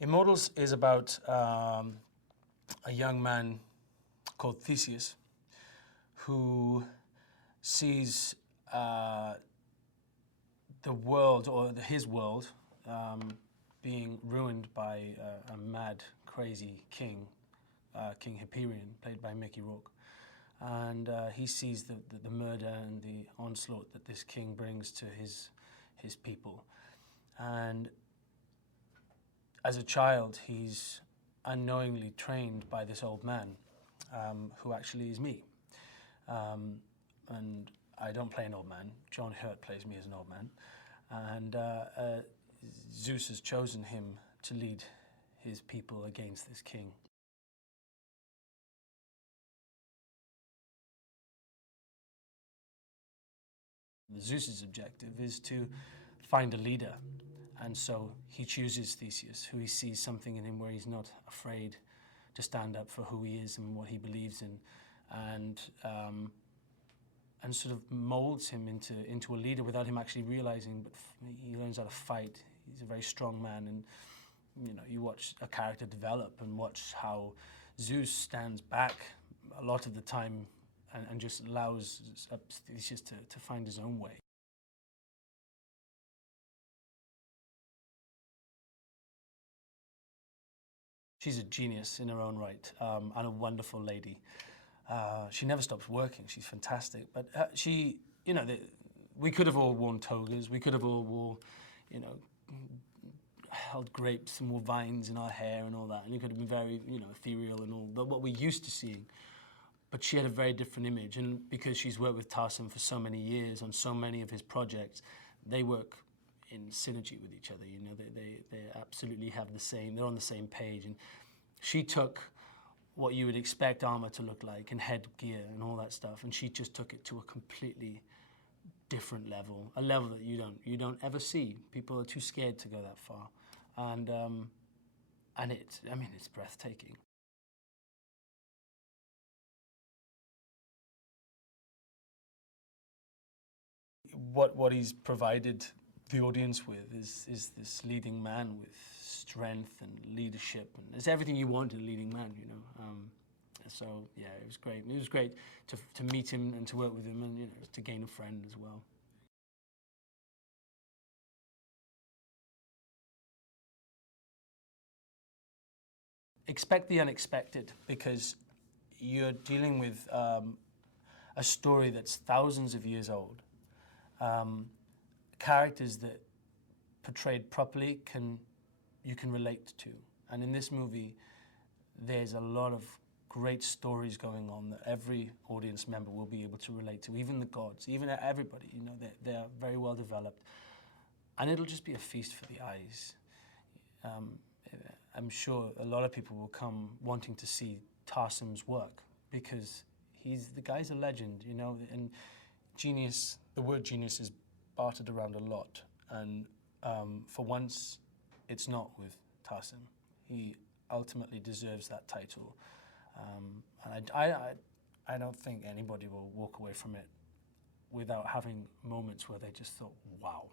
Immortals is about a young man called Theseus who sees the world, or his world, being ruined by a mad, crazy king, King Hyperion, played by Mickey Rourke. And he sees the murder and the onslaught that this king brings to his people. And as a child, he's unknowingly trained by this old man, who actually is me. And I don't play an old man. John Hurt plays me as an old man. And Zeus has chosen him to lead his people against this king. Zeus's objective is to find a leader, and so he chooses Theseus, who he sees something in him where he's not afraid to stand up for who he is and what he believes in, and sort of molds him into a leader without him actually realizing. But he learns how to fight. He's a very strong man, and you watch a character develop and watch how Zeus stands back a lot of the time and just allows Theseus to find his own way. She's a genius in her own right, and a wonderful lady. She never stops working. She's fantastic. But we could have all worn togas. We could have all held grapes and wore vines in our hair and all that. And it could have been very, ethereal and all what we're used to seeing. But she had a very different image. And because she's worked with Tarsem for so many years on so many of his projects, they work in synergy with each other. They absolutely have the same, they're on the same page. And she took what you would expect armor to look like and headgear and all that stuff, and she just took it to a completely different level, a level that you don't ever see. People are too scared to go that far, and it's breathtaking. What he's provided the audience with is this leading man with strength and leadership, and it's everything you want in a leading man, So yeah, it was great. It was great to meet him and to work with him, and to gain a friend as well. Expect the unexpected, because you're dealing with a story that's thousands of years old. Characters that, portrayed properly, you can relate to. And in this movie, there's a lot of great stories going on that every audience member will be able to relate to, even the gods, even everybody. They're very well developed. And it'll just be a feast for the eyes. I'm sure a lot of people will come wanting to see Tarsem's work, because the guy's a legend, and genius, the word genius is bartered around a lot. And for once, it's not with Tarsem. He ultimately deserves that title. And I don't think anybody will walk away from it without having moments where they just thought, wow.